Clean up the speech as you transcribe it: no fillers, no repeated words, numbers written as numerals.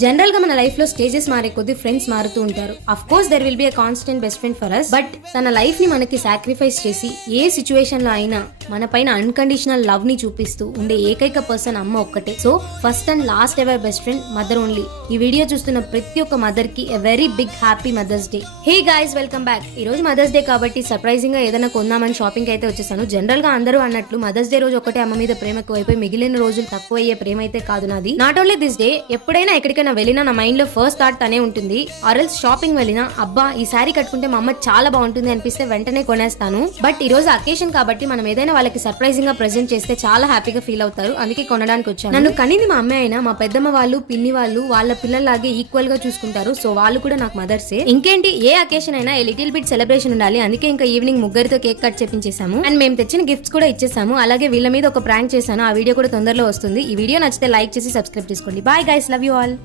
General గా మన life లో స్టేజెస్ మారే కొద్ది ఫ్రెండ్స్ మారుతూ ఉంటారు. Of course there will be a constant best friend for us. But తన లైఫ్ ని మనకి సాక్రిఫైస్ చేసి ఏ సిచ్యువేషన్ లో అయినా మన పైన అన్కండిషనల్ లవ్ ని చూపిస్తూ ఉండే ఏకైక పర్సన్ అమ్మ ఒక్కటే. So first and last ever best friend mother only. ఈ వీడియో చూస్తున్న ప్రతి ఒక్క మదర్ కి a very big happy mother's day. Hey guys, welcome back. ఈ రోజు మదర్స్ డే కాబట్టి సర్ప్రైజింగ్ గా ఏదైనా కొందామని షాపింగ్ అయితే వచ్చేసాను. జనరల్ గా అందరూ అన్నట్లు మదర్స్ డే రోజు ఒకటే అమ్మ మీద ప్రేమ ఎక్కువైపోయి మిగిలిన రోజులు తక్కువ అయ్యే ప్రేమ అయితే కాదు నాది. నాట్ ఓన్లీ దిస్ డే, ఎప్పుడైనా ఎక్కడికైనా వెళ్ళినా నా మైండ్ లో ఫస్ట్ థాట్ తనే ఉంటుంది. ఆర్ఎల్స్ షాపింగ్ వెళ్ళినా అబ్బా ఈ సారీ కట్టుకుంటే మా అమ్మ చాలా బాగుంటుంది అనిపిస్తే వెంటనే కొనేస్తాను. బట్ ఈ రోజు అకేషన్ కాబట్టి మనం ఏదైనా వాళ్ళకి సర్ప్రైజింగ్ గా ప్రెజెంట్ చేస్తే చాలా హ్యాపీగా ఫీల్ అవుతారు. అందుకే కొనడానికి వచ్చాను. నన్ను కనింది మా అమ్మ అయినా మా పెద్దమ్మ వాళ్ళు పిన్ని వాళ్ళు వాళ్ళ పిల్లల్లాగే ఈక్వల్ గా చూసుకుంటారు. సో వాళ్ళు కూడా నాకు మదర్సే. ఇంకేంటి, ఏ అకేషన్ అయినా ఏ లిటిల్ బిట్ సెలబ్రేషన్ ఉండాలి. అందుకే ఇంకా ఈవినింగ్ ముగ్గురితో కేక్ కట్ చేపించేసాము. అండ్ మేము తెచ్చిన గిఫ్ట్స్ కూడా ఇచ్చేసాము. అలాగే వీళ్ళ మీద ఒక ప్రాంక్ చేశాను. ఆ వీడియో కూడా తొందరలో వస్తుంది. ఈ వీడియో నచ్చితే లైక్ చేసి సబ్స్క్రైబ్ చేసుకోండి. Bye guys, love you all.